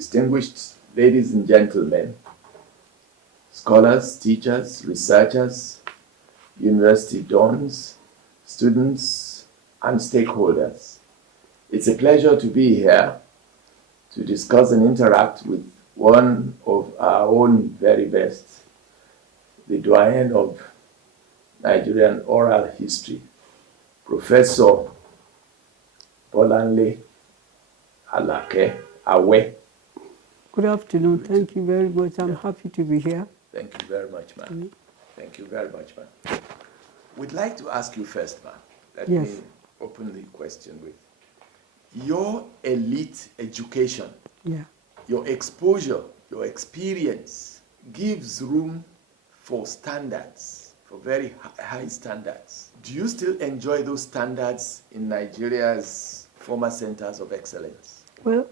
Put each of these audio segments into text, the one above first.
distinguished ladies and gentlemen, scholars, teachers, researchers, university dons, students, and stakeholders. It's a pleasure to be here to discuss and interact with one of our own very best, the doyen of Nigerian oral history, Professor Bolanle Awe. Good afternoon. Thank you very much. I'm happy to be here. Thank you very much, ma'am. Thank you very much, ma'am. We'd like to ask you first, ma'am. Let me open the question with your elite education, your exposure, your experience gives room for standards, for very high standards. Do you still enjoy those standards in Nigeria's former centers of excellence? Well,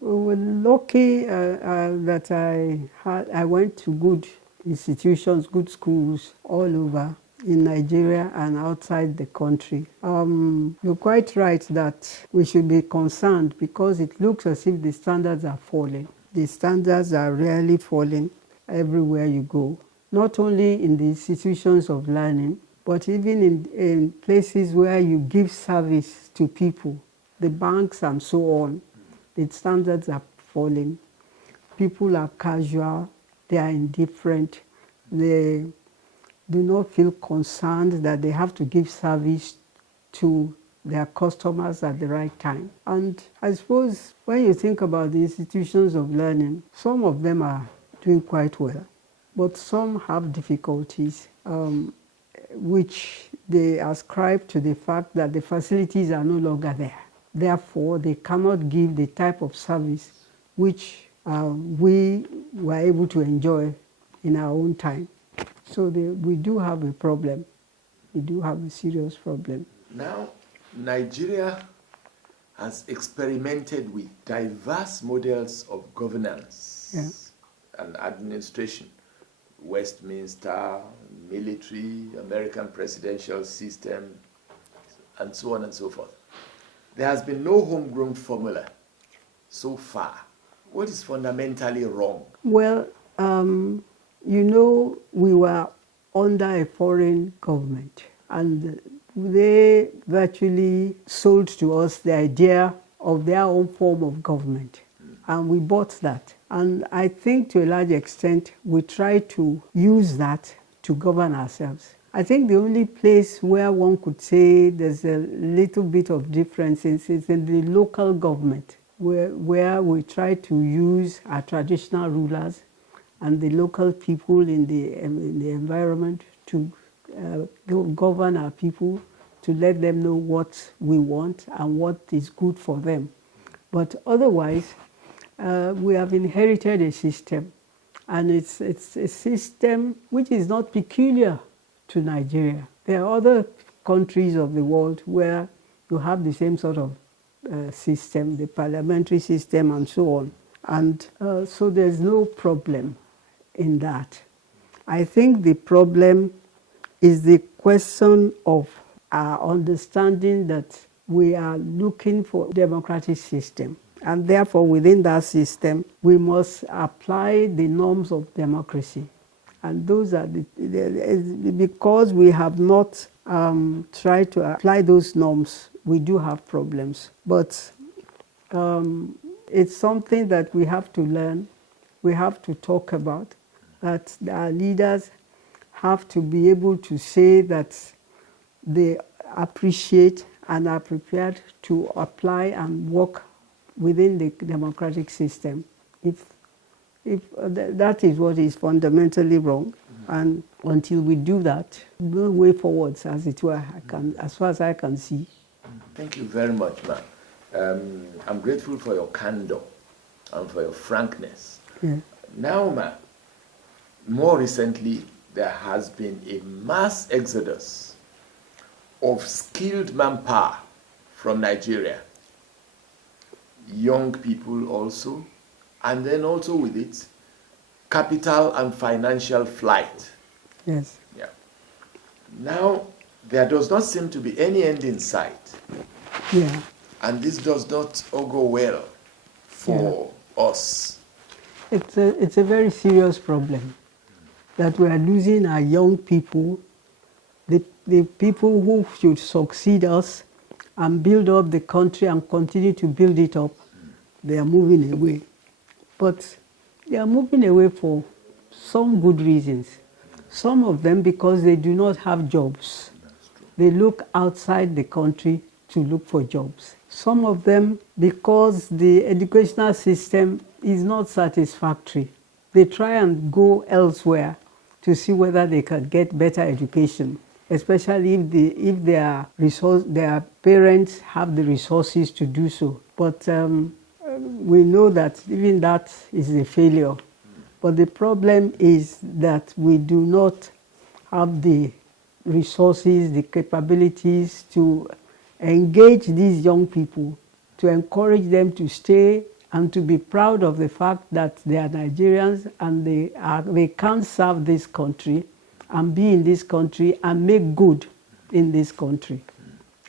we were lucky that I went to good institutions, good schools all over in Nigeria and outside the country. You're quite right that we should be concerned because it looks as if the standards are falling. The standards are really falling everywhere you go, not only in the institutions of learning, but even in places where you give service to people, the banks and so on. The standards are falling. People are casual, they are indifferent, they do not feel concerned that they have to give service to their customers at the right time. And I suppose when you think about the institutions of learning, some of them are doing quite well, but some have difficulties, which they ascribe to the fact that the facilities are no longer there. Therefore, they cannot give the type of service which we were able to enjoy in our own time. So we do have a problem. We do have a serious problem. Now, Nigeria has experimented with diverse models of governance and administration. Westminster, military, American presidential system, and so on and so forth. There has been no homegrown formula so far. What is fundamentally wrong? Well, you know, we were under a foreign government and they virtually sold to us the idea of their own form of government. And we bought that. And I think to a large extent, we try to use that to govern ourselves. I think the only place where one could say there's a little bit of difference is in the local government, where we try to use our traditional rulers and the local people in the environment to govern our people, to let them know what we want and what is good for them. But otherwise, we have inherited a system, and it's a system which is not peculiar to Nigeria. There are other countries of the world where you have the same sort of system, the parliamentary system and so on. And so there's no problem in that. I think the problem is the question of our understanding that we are looking for a democratic system. And therefore, within that system, we must apply the norms of democracy. And those are because we have not tried to apply those norms, we do have problems. But it's something that we have to learn, we have to talk about, that our leaders have to be able to say that they appreciate and are prepared to apply and work within the democratic system. If that is what is fundamentally wrong, and until we do that, no way forwards, as it were, as far as I can see. Thank you very much, ma'am. I'm grateful for your candor and for your frankness. Now, ma'am, more recently, there has been a mass exodus of skilled manpower from Nigeria. Young people also, and then also with it, capital and financial flight. Yes. Yeah. Now, there does not seem to be any end in sight. Yeah. And this does not augur well for us? It's a very serious problem that we are losing our young people, the people who should succeed us and build up the country and continue to build it up. They are moving away. But they are moving away for some good reasons. Some of them because they do not have jobs. They look outside the country to look for jobs. Some of them because the educational system is not satisfactory. They try and go elsewhere to see whether they can get better education, especially if their parents have the resources to do so. But we know that even that is a failure. But the problem is that we do not have the resources, the capabilities to engage these young people, to encourage them to stay and to be proud of the fact that they are Nigerians and they can serve this country and be in this country and make good in this country.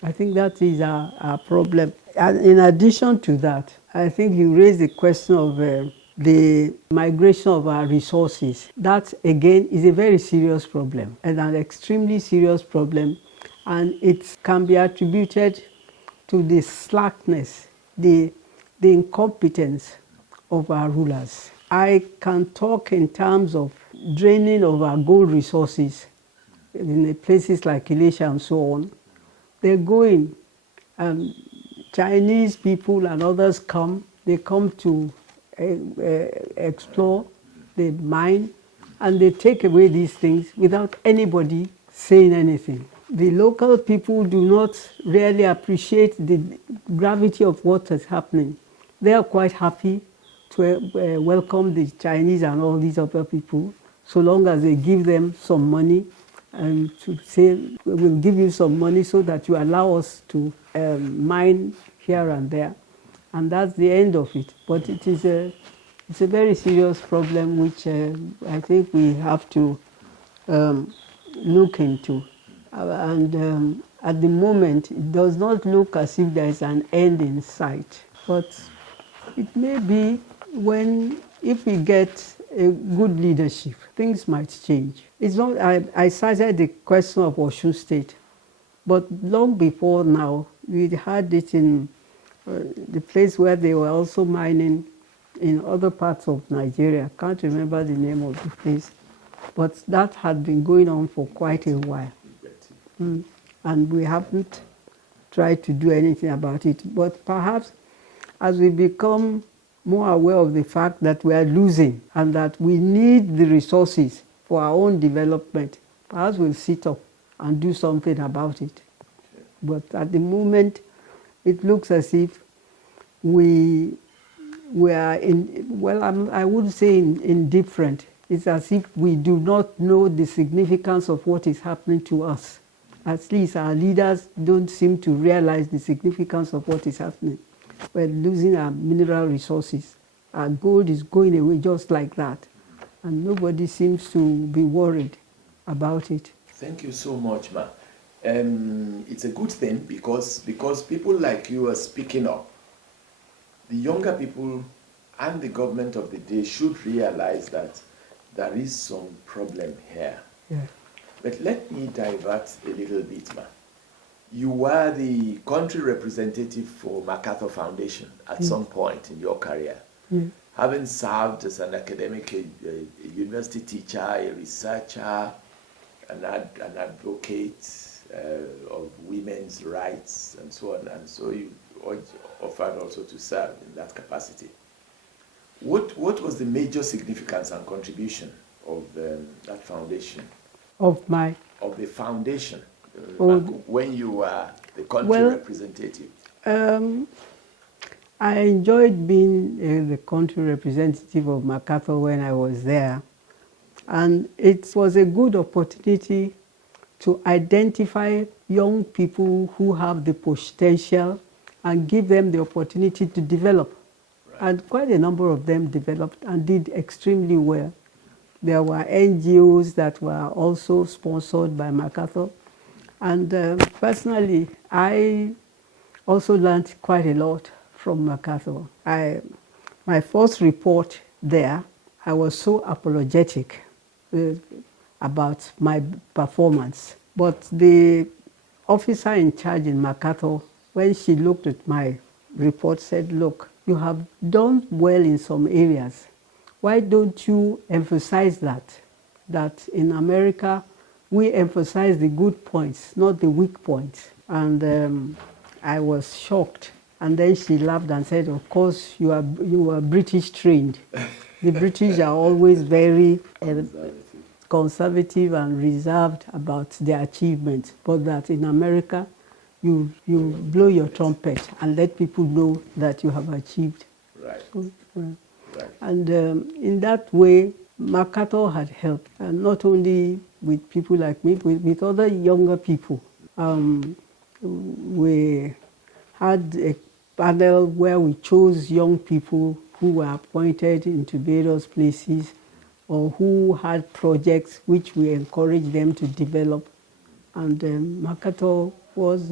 I think that is our problem. And in addition to that, I think you raised the question of the migration of our resources. That, again, is a very serious problem and an extremely serious problem. And it can be attributed to the slackness, the incompetence of our rulers. I can talk in terms of draining of our gold resources in places like Ilesha and so on. They're going, Chinese people and others come, they come to explore, they mine, and they take away these things without anybody saying anything. The local people do not really appreciate the gravity of what is happening. They are quite happy to welcome the Chinese and all these other people, so long as they give them some money and to say, we'll give you some money so that you allow us to mine here and there. And that's the end of it. But it's a very serious problem which I think we have to look into. And at the moment, it does not look as if there is an end in sight. But it may be if we get a good leadership, things might change. It's not, I cited the question of Osun State, but long before now, we had it in the place where they were also mining in other parts of Nigeria. I can't remember the name of the place, but that had been going on for quite a while. And we haven't tried to do anything about it. But perhaps as we become more aware of the fact that we are losing and that we need the resources for our own development, perhaps we'll sit up and do something about it. But at the moment, it looks as if we are I wouldn't say indifferent. It's as if we do not know the significance of what is happening to us. At least our leaders don't seem to realize the significance of what is happening. We're losing our mineral resources. Our gold is going away just like that. And nobody seems to be worried about it. Thank you so much, ma. It's a good thing because people like you are speaking up. The younger people and the government of the day should realize that there is some problem here. Yeah. But let me divert a little bit, ma. You were the country representative for Macarthur Foundation at some point in your career. Having served as an academic, a university teacher, a researcher, an advocate of women's rights and so on, and so you offered also to serve in that capacity. What was the major significance and contribution of that foundation? Of the foundation when you were the country representative? I enjoyed being the country representative of Macarthur when I was there. And it was a good opportunity to identify young people who have the potential and give them the opportunity to develop. Right. And quite a number of them developed and did extremely well. There were NGOs that were also sponsored by Macarthur. And personally, I also learned quite a lot from Macarthur. my first report there, I was so apologetic about my performance. But the officer in charge in Macarthur, when she looked at my report, said, look, you have done well in some areas. Why don't you emphasize that? That in America, we emphasize the good points, not the weak points. And I was shocked. And then she laughed and said, of course, you are British trained. The British are always very conservative and reserved about their achievements. But that in America, you blow your trumpet and let people know that you have achieved. Right. So, Right. and in that way, Macarthur had helped, and not only with people like me, with other younger people. We had a panel where we chose young people who were appointed into various places or who had projects which we encouraged them to develop. And Macarthur was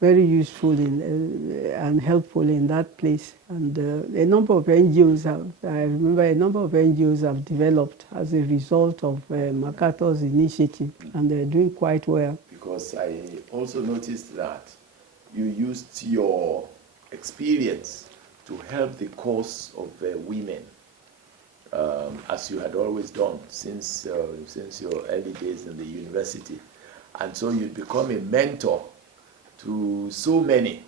very useful and helpful in that place. And a number of NGOs I remember a number of NGOs have developed as a result of Macarthur's initiative, and they're doing quite well. Because I also noticed that you used your experience to help the cause of women, as you had always done since your early days in the university. And so you become a mentor to so many,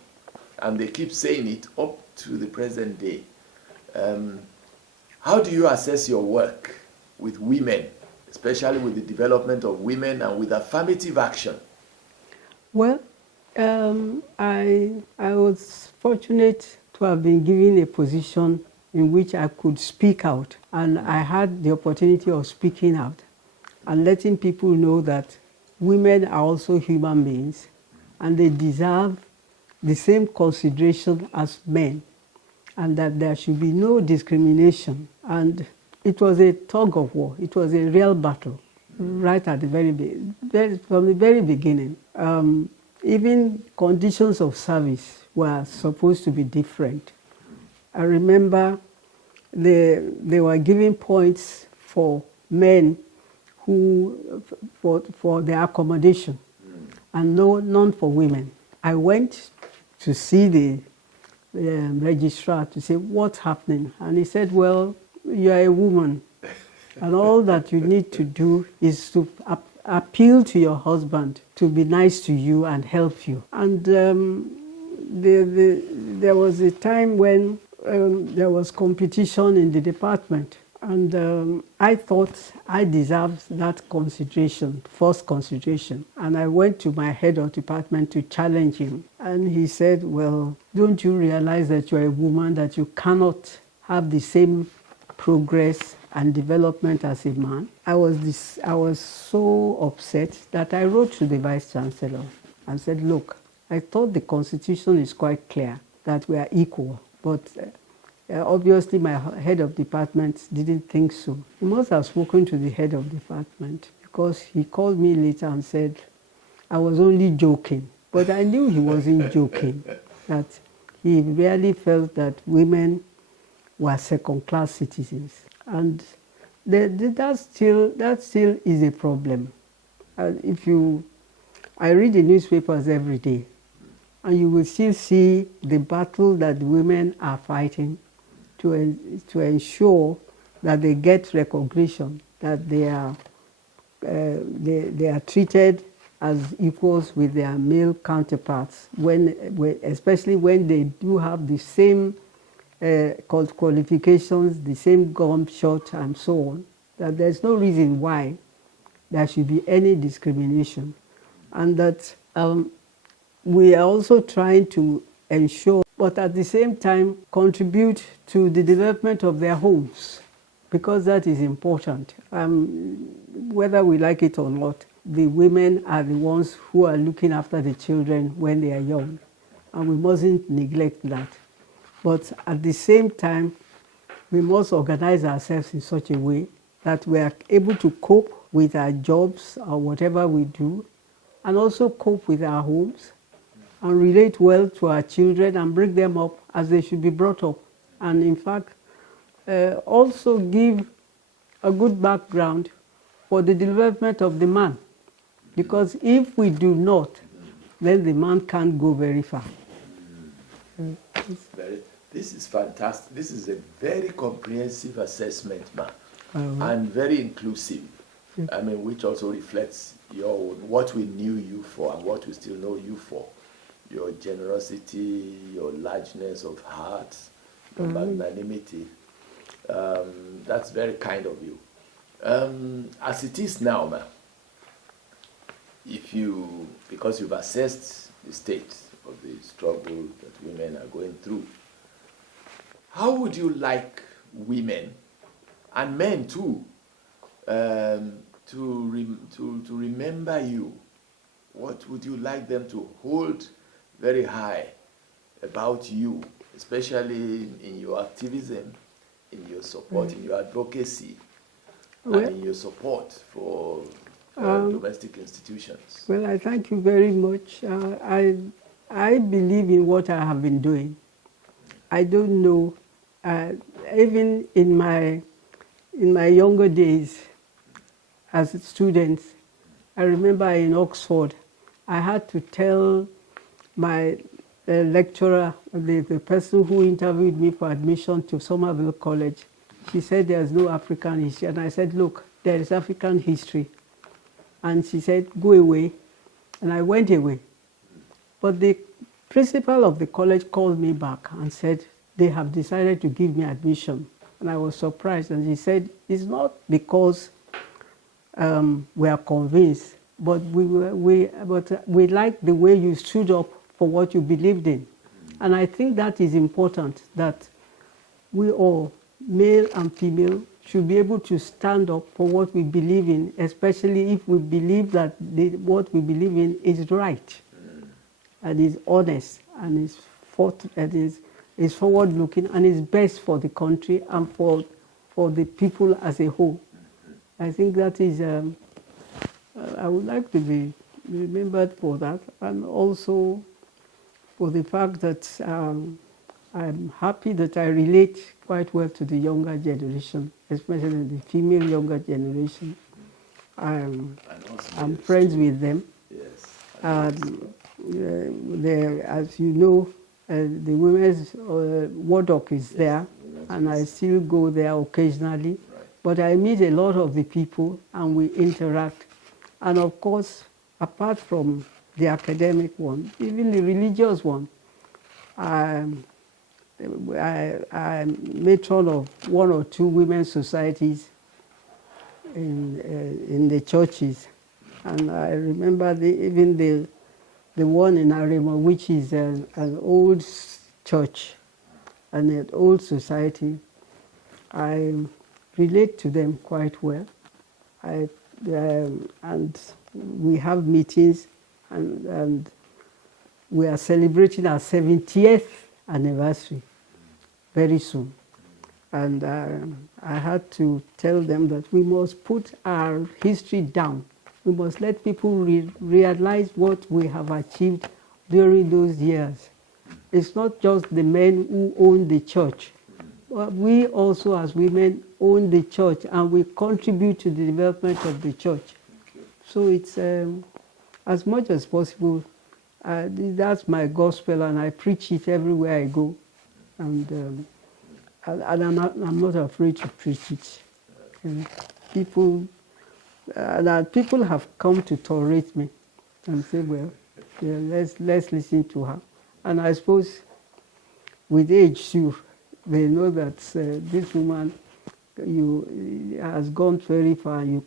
and they keep saying it up to the present day. How do you assess your work with women, especially with the development of women and with affirmative action? Well, I was fortunate to have been given a position in which I could speak out, and I had the opportunity of speaking out and letting people know that women are also human beings and they deserve the same consideration as men, and that there should be no discrimination. And it was a tug of war. It was a real battle right at the from the very beginning. Even conditions of service were supposed to be different. I remember they were giving points for men for their accommodation, and none for women. I went to see the registrar to say, what's happening? And he said, well, you're a woman, and all that you need to do is to appeal to your husband to be nice to you and help you. And there was a time when there was competition in the department, and I thought I deserved that consideration, first consideration. And I went to my head of department to challenge him. And he said, well, don't you realize that you're a woman, that you cannot have the same progress and development as a man? I was so upset that I wrote to the Vice Chancellor and said, look, I thought the Constitution is quite clear that we are equal, but obviously my head of department didn't think so. He must have spoken to the head of department, because he called me later and said I was only joking. But I knew he wasn't joking, that he really felt that women were second-class citizens. And that still is a problem. I read the newspapers every day, and you will still see the battle that women are fighting to ensure that they get recognition, that they are treated as equals with their male counterparts, especially when they do have the same qualifications, the same gumshot and so on, that there's no reason why there should be any discrimination. And that we are also trying to ensure, but at the same time contribute to the development of their homes, because that is important. Whether we like it or not, the women are the ones who are looking after the children when they are young, and we mustn't neglect that. But at the same time, we must organize ourselves in such a way that we are able to cope with our jobs or whatever we do, and also cope with our homes, and relate well to our children and bring them up as they should be brought up. and in fact also give a good background for the development of the man. Because if we do not, then the man can't go very far. This is fantastic. This is a very comprehensive assessment, ma'am, and very inclusive. I mean, which also reflects what we knew you for and what we still know you for. Your generosity, your largeness of heart, your magnanimity. That's very kind of you. As it is now, ma'am, because you've assessed the state of the struggle that women are going through, how would you like women, and men too, to remember you? What would you like them to hold very high about you, especially in your activism, in your support, in your advocacy, and in your support for domestic institutions? Well, I thank you very much. I believe in what I have been doing. I don't know, even in my younger days as students, I remember in Oxford, I had to tell my lecturer, the person who interviewed me for admission to Somerville College, she said there's no African history. And I said, look, there is African history. And she said, go away. And I went away. But the principal of the college called me back and said, they have decided to give me admission. And I was surprised. And she said, it's not because we are convinced, but we like the way you stood up for what you believed in. And I think that is important, that we all, male and female, should be able to stand up for what we believe in, especially if we believe that what we believe in is right, and is honest, and is forward-looking, and is best for the country and for the people as a whole. I think that is, I would like to be remembered for that, and also for the fact that I'm happy that I relate quite well to the younger generation, especially the female younger generation. I'm friends with them. Yes. As you know, the women's WADOC is there, and I still go there occasionally. Right. But I meet a lot of the people, and we interact. And of course, apart from the academic one, even the religious one, I'm matron of one or two women's societies in the churches. And I remember even the one in Arema, which is an old church and an old society. I relate to them quite well. And we have meetings, and we are celebrating our 70th anniversary very soon. And I had to tell them that we must put our history down. We must let people realize what we have achieved during those years. It's not just the men who own the church, but we also as women own the church, and we contribute to the development of the church. So it's as much as possible, that's my gospel, and I preach it everywhere I go. And I'm not afraid to preach it. And people have come to tolerate me and say, well, yeah, let's listen to her. And I suppose with age too, they know that this woman has gone very far. You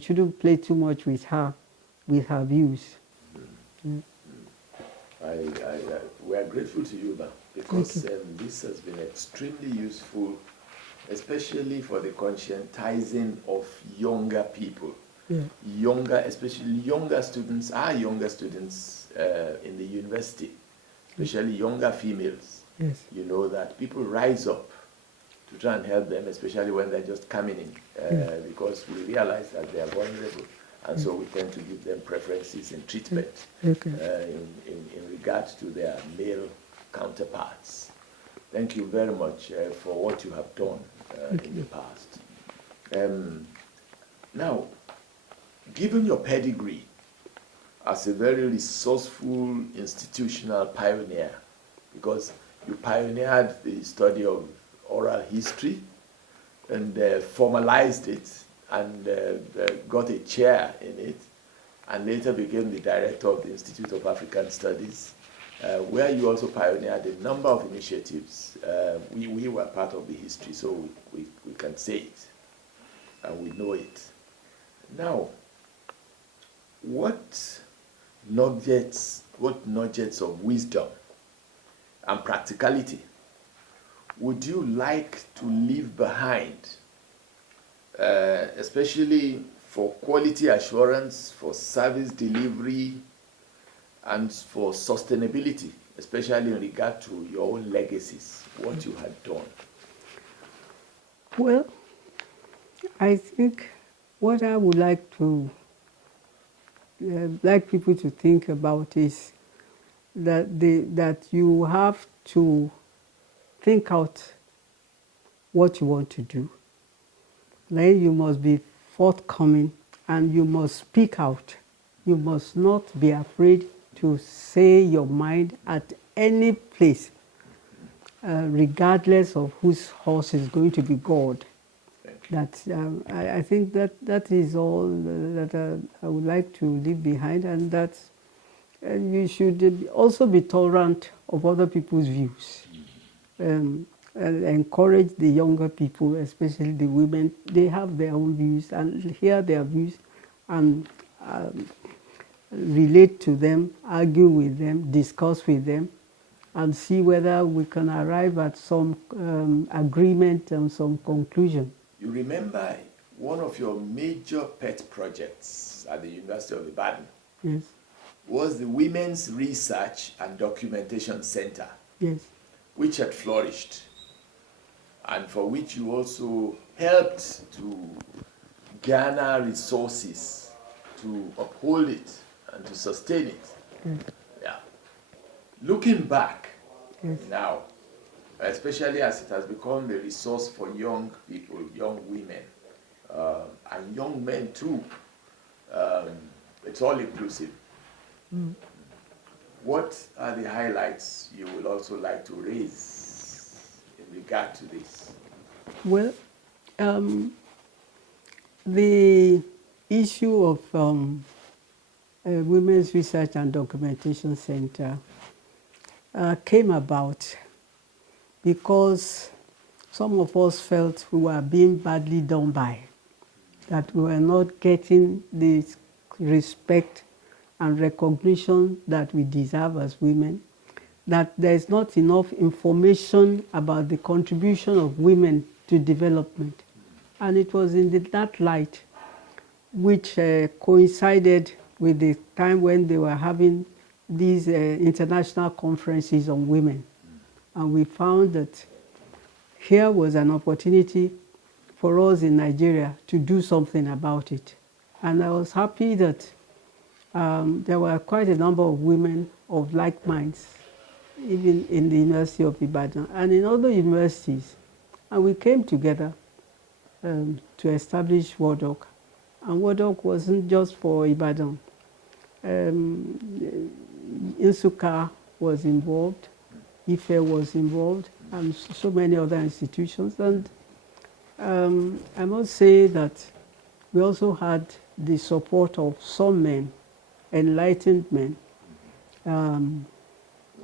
shouldn't play too much with her views. We are grateful to you, ma'am, because this has been extremely useful, especially for the conscientizing of younger people. Yeah. Especially younger students, in the university, especially younger females. Yes. You know that people rise up to try and help them, especially when they're just coming in, because we realize that they are vulnerable. And so we tend to give them preferences in treatment in regard to their male counterparts. Thank you very much for what you have done in the past. Now, given your pedigree as a very resourceful institutional pioneer, because you pioneered the study of oral history and formalized it and got a chair in it, and later became the director of the Institute of African Studies, where you also pioneered a number of initiatives. We were part of the history, so we can say it, and we know it. Now, what nuggets of wisdom and practicality would you like to leave behind, especially for quality assurance, for service delivery, and for sustainability, especially in regard to your own legacies, what you had done? Well, I think what I would like people to think about is that you have to think out what you want to do. Then you must be forthcoming and you must speak out. You must not be afraid to say your mind at any place, regardless of whose horse is going to be gored. That I think that is all that I would like to leave behind, and that you should also be tolerant of other people's views, and encourage the younger people, especially the women. They have their own views, and hear their views, and relate to them, argue with them, discuss with them, and see whether we can arrive at some agreement and some conclusion. You remember one of your major pet projects at the University of Ibadan? Yes. Was the Women's Research and Documentation Center. Yes. Which had flourished, and for which you also helped to garner resources to uphold it and to sustain it. Yes. Yeah. Looking back Yes. now, especially as it has become a resource for young people, young women, and young men too, it's all inclusive. Mm. What are the highlights you would also like to raise in regard to this? Well, the issue of Women's Research and Documentation Center came about because some of us felt we were being badly done by, that we were not getting the respect and recognition that we deserve as women, that there is not enough information about the contribution of women to development. And it was in that light, which coincided with the time when they were having these international conferences on women. And we found that here was an opportunity for us in Nigeria to do something about it. And I was happy that there were quite a number of women of like minds, even in the University of Ibadan and in other universities. And we came together to establish WODOC. And WODOC wasn't just for Ibadan. Nsukka was involved, Ife was involved, and so many other institutions. And I must say that we also had the support of some men, enlightened men.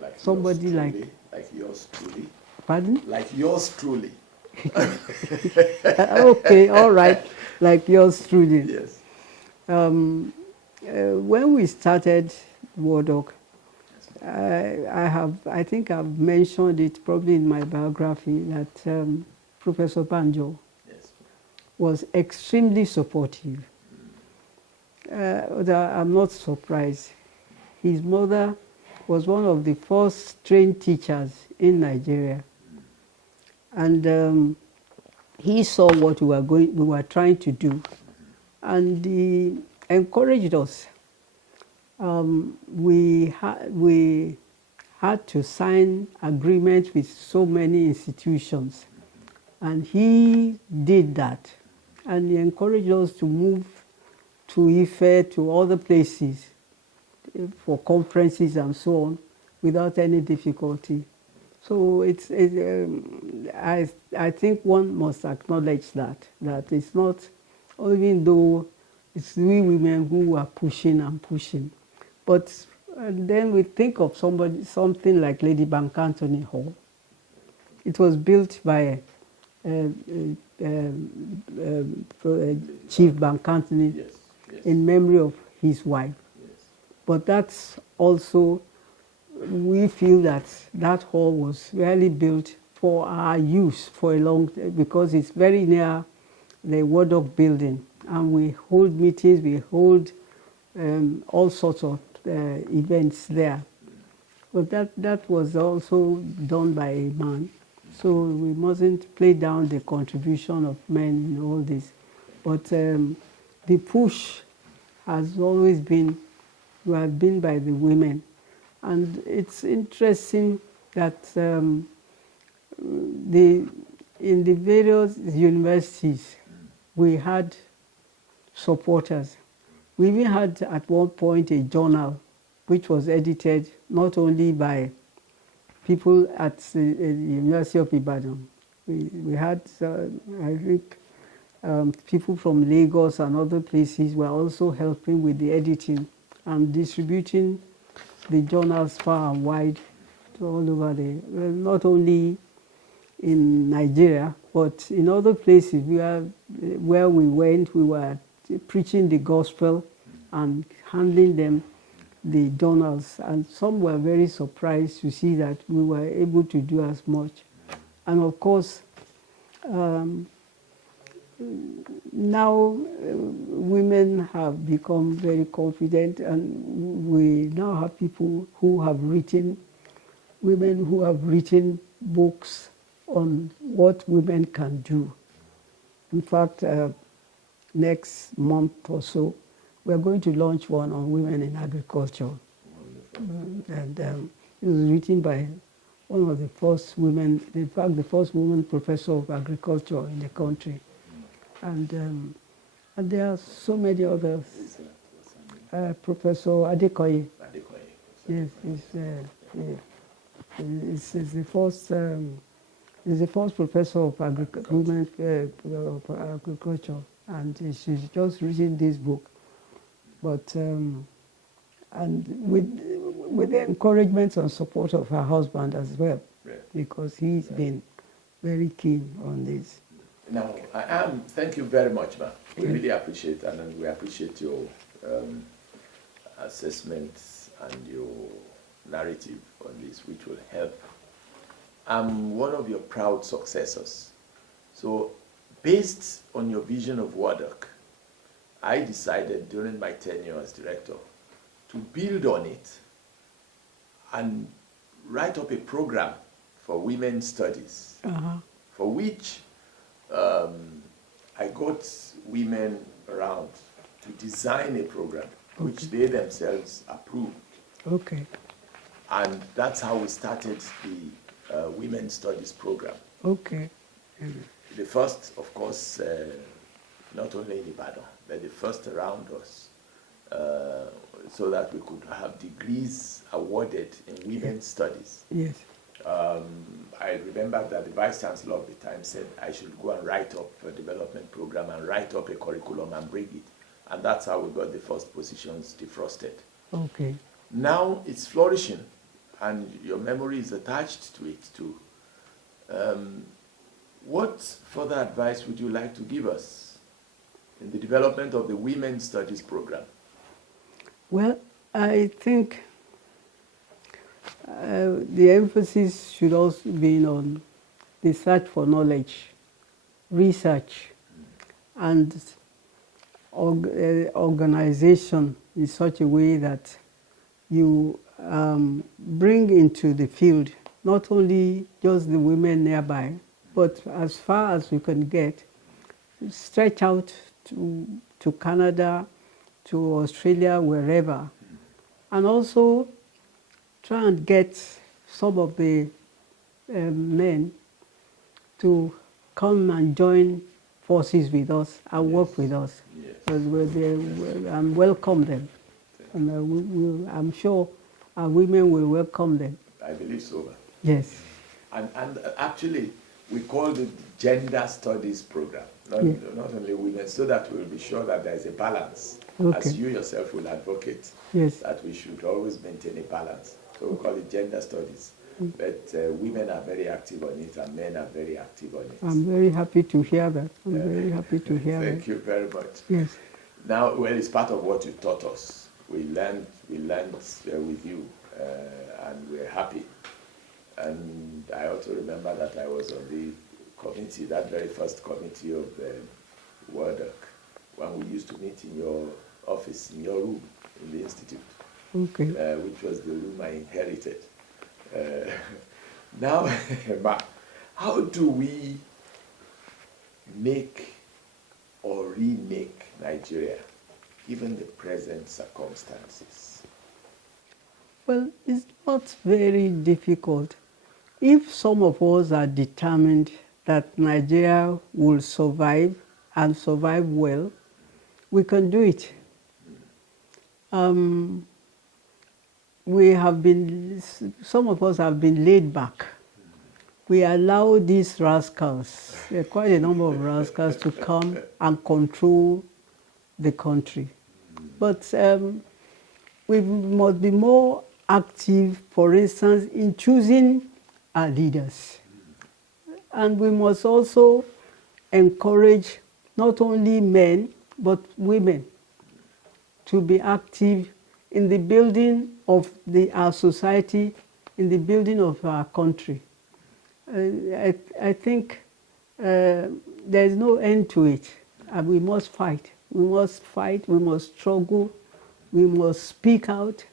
Like somebody yours like yours truly. Pardon? Like yours truly. Okay, all right, like yours truly. Yes. When we started WODOC, I think I've mentioned it probably in my biography that Professor Banjo was extremely supportive. I'm not surprised. His mother was one of the first trained teachers in Nigeria, and he saw what we were trying to do, and he encouraged us. We had to sign agreements with so many institutions. And he did that. And he encouraged us to move to Ife, to other places for conferences and so on without any difficulty. So I think one must acknowledge that it's not, even though it's we women who are pushing and pushing, but then we think of something like Lady Bank Anthony Hall. It was built by Chief Bank Anthony, Yes, yes. in memory of his wife. Yes. But that's also, we feel that that hall was really built for our use for a long time, because it's very near the Wardock building, and we hold meetings, we hold all sorts of events there. But that was also done by a man, so we mustn't play down the contribution of men in all this. But the push has always been, by the women. And it's interesting that in the various universities, we had supporters. We even had at one point a journal which was edited not only by people at the University of Ibadan. We had, I think, people from Lagos and other places were also helping with the editing and distributing the journals far and wide to all over not only in Nigeria, but in other places where we went, we were preaching the gospel and handing them the journals. And some were very surprised to see that we were able to do as much. And of course, now women have become very confident, and we now have people who have written, women who have written books on what women can do. In fact, next month or so, we're going to launch one on women in agriculture. And it was written by one of the first women, in fact, the first woman professor of agriculture in the country. And there are so many others. Professor Adekoye. Yes, he's the first professor of women of agriculture, and she's just written this book. But and with the encouragement and support of her husband as well, because he's been very keen on this. Now, thank you very much, ma'am. We really appreciate it, and we appreciate your assessments and your narrative on this, which will help. I'm one of your proud successors. So, based on your vision of Wardock, I decided during my tenure as director to build on it and write up a program for women's studies, for which I got women around to design a program, which they themselves approved. Okay. And that's how we started the women's studies program. Okay. The first, of course, not only in Ibadan, but the first around us, so that we could have degrees awarded in women's studies. Yes. I remember that the Vice Chancellor of the time said I should go and write up a development program and write up a curriculum and bring it. And that's how we got the first positions defrosted. Okay. Now it's flourishing, and your memory is attached to it too. What further advice would you like to give us in the development of the Women's Studies program? Well, I think the emphasis should also be on the search for knowledge, research, and organization in such a way that you bring into the field not only just the women nearby, but as far as you can get, stretch out to Canada, to Australia, wherever, and also try and get some of the men to come and join forces with us and work with us. Yes. Because and welcome them. And I'm sure our women will welcome them. I believe so. Yes. And actually, we call it gender studies program, not only women, so that we'll be sure that there's a balance. Okay. As you yourself will advocate, Yes. that we should always maintain a balance. So we call it gender studies. But women are very active on it, and men are very active on it. I'm very happy to hear that. I'm very happy to hear that. Thank you very much. Yes. Now, well, it's part of what you taught us. We learned with you, and we're happy. And I also remember that I was on the committee, that very first committee of the WordOc, when we used to meet in your office, in your room, in the institute, Okay. which was the room I inherited. Now, how do we make or remake Nigeria, given the present circumstances? Well, it's not very difficult. If some of us are determined that Nigeria will survive and survive well, we can do it. Some of us have been laid back. We allow these rascals, there are quite a number of rascals, to come and control the country. But we must be more active, for instance, in choosing our leaders. And we must also encourage not only men, but women to be active in the building of our society, in the building of our country. I think there is no end to it, and we must fight. We must fight, we must struggle, we must speak out,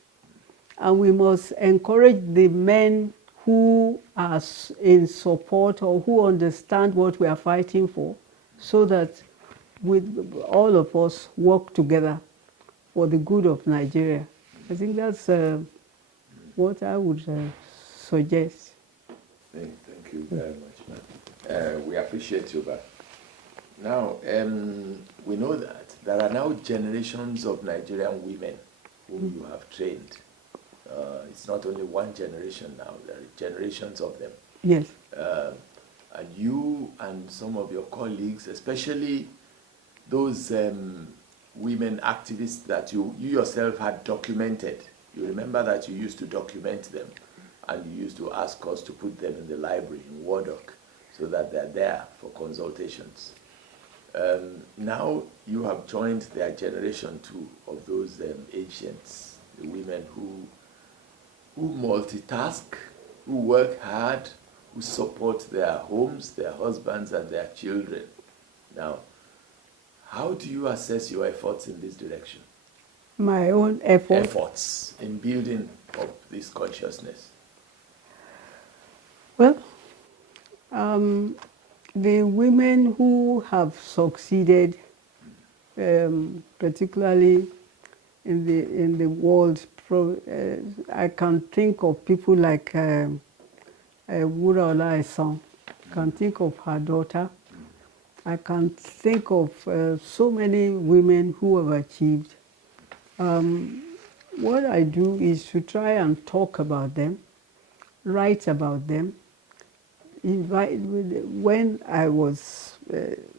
and we must encourage the men who are in support or who understand what we are fighting for, so that all of us work together for the good of Nigeria. I think that's what I would suggest. Thank you very much, ma'am. We appreciate you, but now we know that there are now generations of Nigerian women whom you have trained. It's not only one generation now, there are generations of them. Yes. And you and some of your colleagues, especially those women activists that you yourself had documented. You remember that you used to document them, and you used to ask us to put them in the library, in WordOc, so that they're there for consultations. Now you have joined their generation too, of those ancients, the women who multitask, who work hard, who support their homes, their husbands, and their children. Now, how do you assess your efforts in this direction? My own effort? Efforts in building up this consciousness. Well, the women who have succeeded, particularly in the world, I can think of people like Layiwola, I can think of her daughter. I can think of so many women who have achieved. What I do is to try and talk about them, write about them. When I was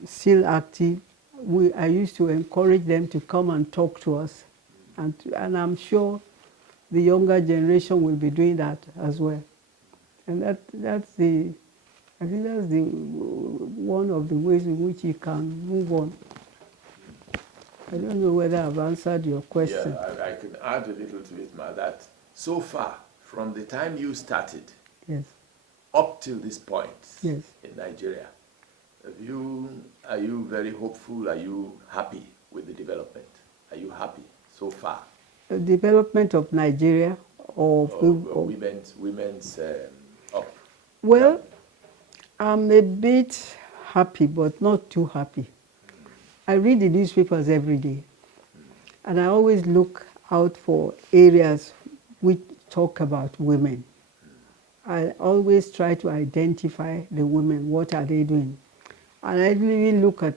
still active, I used to encourage them to come and talk to us. And I'm sure the younger generation will be doing that as well. And I think that's one of the ways in which you can move on. I don't know whether I've answered your question. Yeah, I can add a little to it, Ma, that so far, from the time you started, yes, up till this point, yes, in Nigeria, are you very hopeful? Are you happy with the development? Are you happy so far? The development of Nigeria or women's up? Well, I'm a bit happy, but not too happy. I read the newspapers every day, and I always look out for areas which talk about women. I always try to identify the women, what are they doing. And I really look at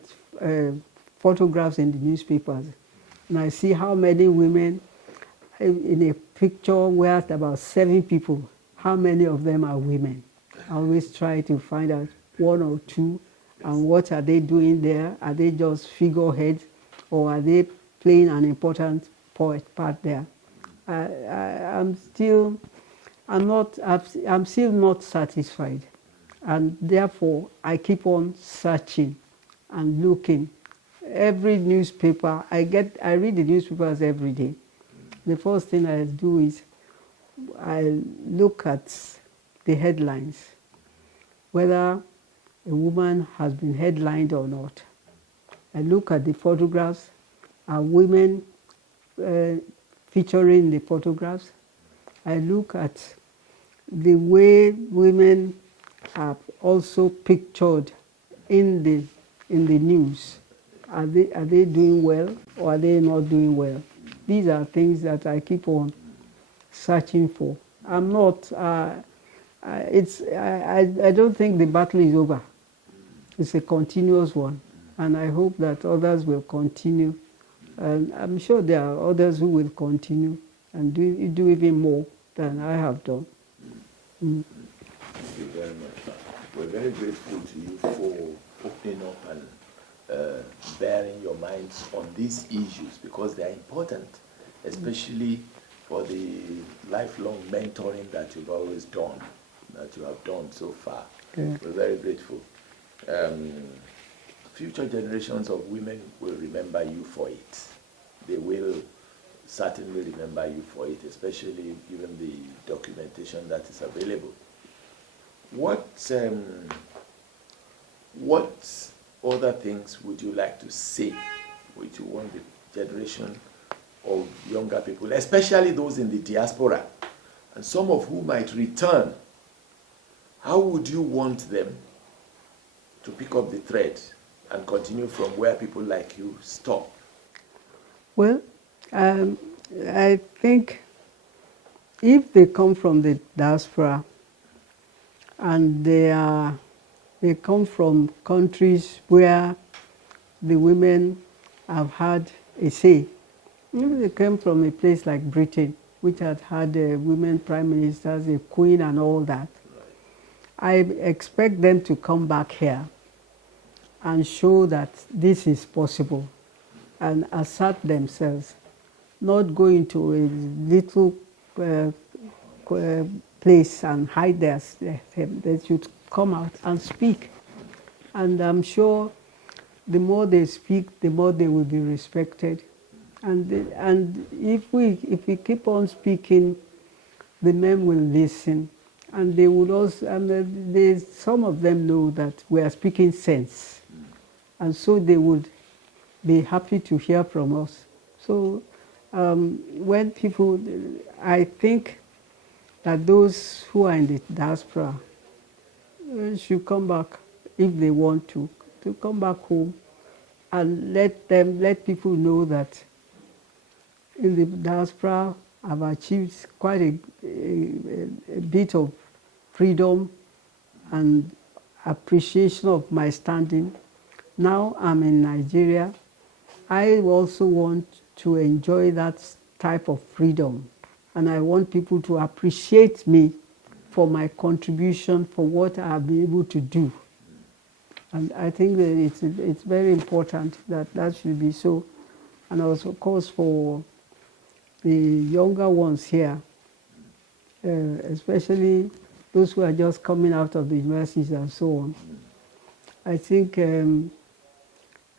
photographs in the newspapers, and I see how many women in a picture where about 7 people, how many of them are women. I always try to find out 1 or 2, and what are they doing there? Are they just figureheads, or are they playing an important part there? I'm still not satisfied, and therefore I keep on searching and looking. Every newspaper I read the newspapers every day. The first thing I do is I look at the headlines, whether a woman has been headlined or not. I look at the photographs. Are women featuring the photographs? I look at the way women are also pictured in the news. Are they doing well, or are they not doing well? These are things that I keep on searching for. I'm not. I don't think the battle is over. It's a continuous one, and I hope that others will continue. And I'm sure there are others who will continue and do even more than I have done. Thank you very much. We're very grateful to you for opening up and bearing your minds on these issues, because they are important, especially for the lifelong mentoring that you've always done, that you have done so far. Yeah. We're very grateful. Future generations of women will remember you for it. They will certainly remember you for it, especially given the documentation that is available. What other things would you like to say, which you want the generation of younger people, especially those in the diaspora, and some of whom might return, how would you want them to pick up the thread and continue from where people like you stop? Well, I think if they come from the diaspora and they come from countries where the women have had a say, if they came from a place like Britain, which had women prime ministers, a queen and all that, I expect them to come back here and show that this is possible and assert themselves, not go into a little place and hide them. They should come out and speak. And I'm sure the more they speak, the more they will be respected. And if we keep on speaking, the men will listen. And they would also, and some of them know that we are speaking sense. And so they would be happy to hear from us. So when people, I think that those who are in the diaspora should come back if they want to come back home and let people know that in the diaspora I've achieved quite a bit of freedom and appreciation of my standing. Now I'm in Nigeria. I also want to enjoy that type of freedom, and I want people to appreciate me for my contribution, for what I have been able to do. And I think that it's very important that that should be so. And also, of course, for the younger ones here, especially those who are just coming out of the universities and so on, I think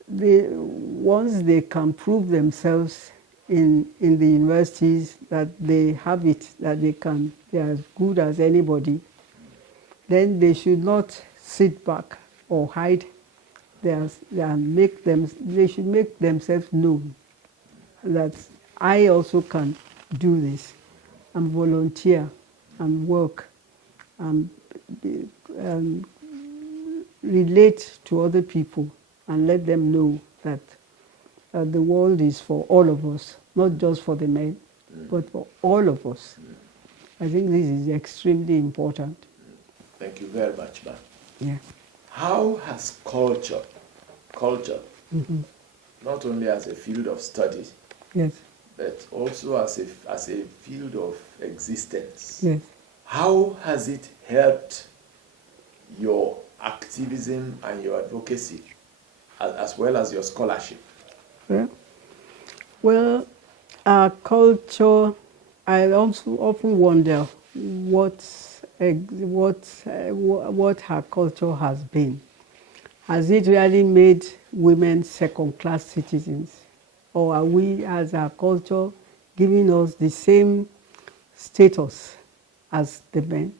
once they can prove themselves in the universities that they have it, that they are as good as anybody, then they should not sit back or hide. They should make themselves known that I also can do this and volunteer and work and relate to other people and let them know that the world is for all of us, not just for the men, but for all of us. I think this is extremely important. Thank you very much, ma'am. Yeah. How has culture, not only as a field of study, Yes. but also as a field of existence, Yes. how has it helped your activism and your advocacy, as well as your scholarship? Yeah. Well, our culture, I also often wonder what her culture has been. Has it really made women second-class citizens? Or are we, as our culture, giving us the same status as the men?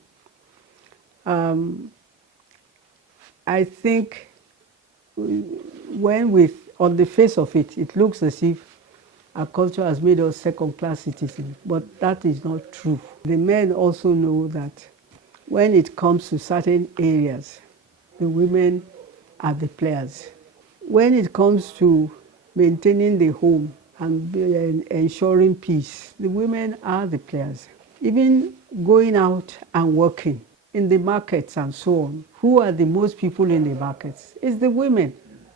I think on the face of it, it looks as if our culture has made us second-class citizens, but that is not true. The men also know that when it comes to certain areas, the women are the players. When it comes to maintaining the home and ensuring peace, the women are the players. Even going out and working in the markets and so on, who are the most people in the markets? It's the women.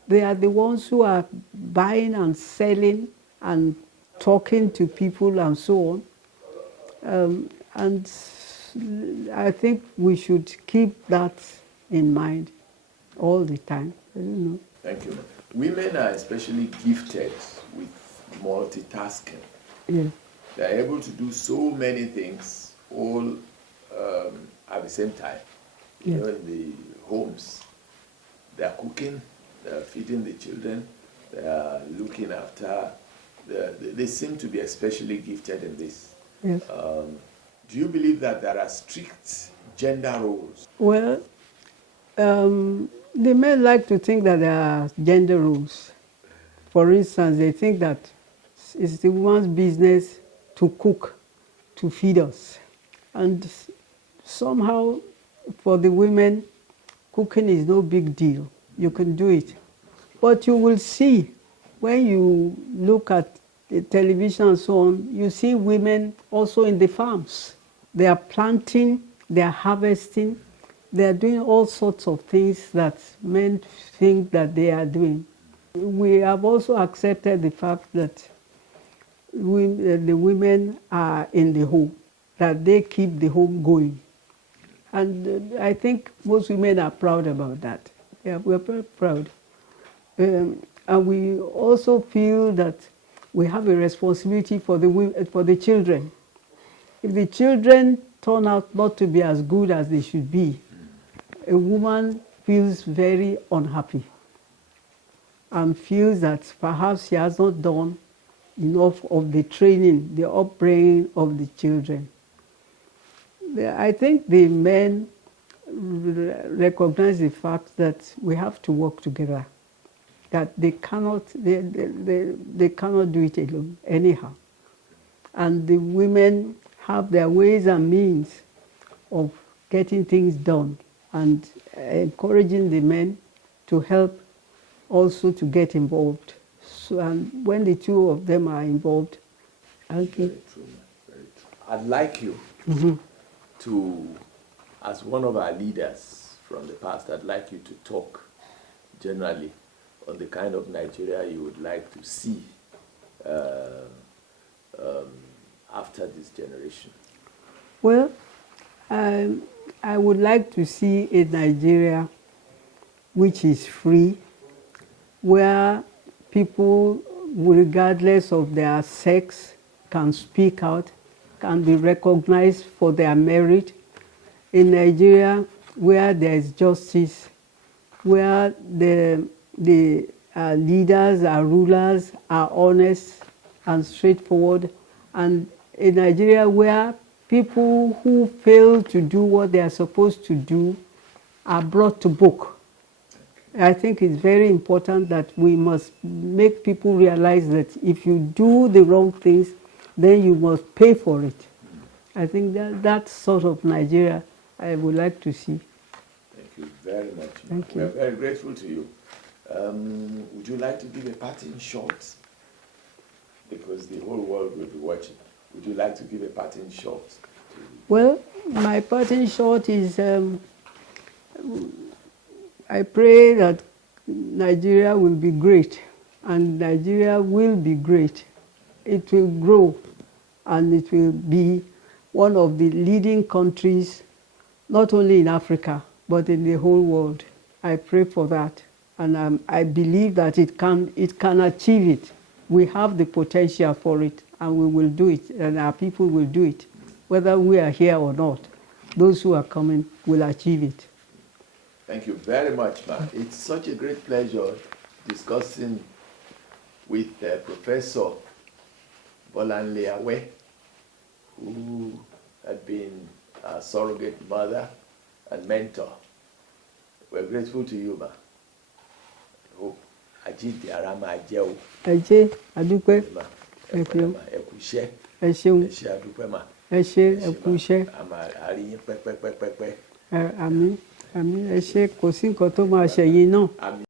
They are the ones who are buying and selling and talking to people and so on. And I think we should keep that in mind all the time. I don't know. Thank you. Women are especially gifted with multitasking. Yeah. They are able to do so many things all at the same time. You know, in the homes, they are cooking, they are feeding the children, they are looking after. They seem to be especially gifted in this. Yes. Do you believe that there are strict gender roles? Well, the men like to think that there are gender roles. For instance, they think that it's the woman's business to cook, to feed us. And somehow, for the women, cooking is no big deal. You can do it. But you will see, when you look at the television and so on, you see women also in the farms. They are planting, they are harvesting, they are doing all sorts of things that men think that they are doing. We have also accepted the fact that the women are in the home, that they keep the home going. And I think most women are proud about that. Yeah, we're very proud. And we also feel that we have a responsibility for the children. If the children turn out not to be as good as they should be, a woman feels very unhappy and feels that perhaps she has not done enough of the training, the upbringing of the children. I think the men recognize the fact that we have to work together, that they cannot do it alone anyhow. And the women have their ways and means of getting things done and encouraging the men to help also to get involved. So, and when the two of them are involved, I think... Very true, very true. I'd like you to, as one of our leaders from the past, I'd like you to talk generally on the kind of Nigeria you would like to see after this generation. Well, I would like to see a Nigeria which is free, where people, regardless of their sex, can speak out, can be recognized for their merit. In Nigeria, where there is justice, where the leaders, our rulers are honest and straightforward, and in Nigeria where people who fail to do what they are supposed to do are brought to book. I think it's very important that we must make people realize that if you do the wrong things, then you must pay for it. I think that sort of Nigeria I would like to see. Thank you very much. Thank you. We're very grateful to you. Would you like to give a parting shot? Because the whole world will be watching. Would you like to give a parting shot to Well, my parting shot is I pray that Nigeria will be great, and Nigeria will be great. It will grow, and it will be one of the leading countries, not only in Africa, but in the whole world. I pray for that, and I believe that it can achieve it. We have the potential for it, and we will do it, and our people will do it. Whether we are here or not, those who are coming will achieve it. Thank you very much, ma'am. It's such a great pleasure discussing with Professor Bolanle, who had been a surrogate mother and mentor. We're grateful to you, ma'am. Hope Ajidi Arama Ajeo. Ẹ adúpẹ́. Ẹ kú iṣẹ́. Ẹ ṣeun. Ẹ ṣé adúpẹ́, ma. Ẹ ṣé, ẹ kú iṣẹ́. A rí yín pẹ́pẹ́pẹ́pẹ́. Àmín, àmín, ẹ ṣé, kò sí nǹkan tó máa ṣẹ̀yìn náà.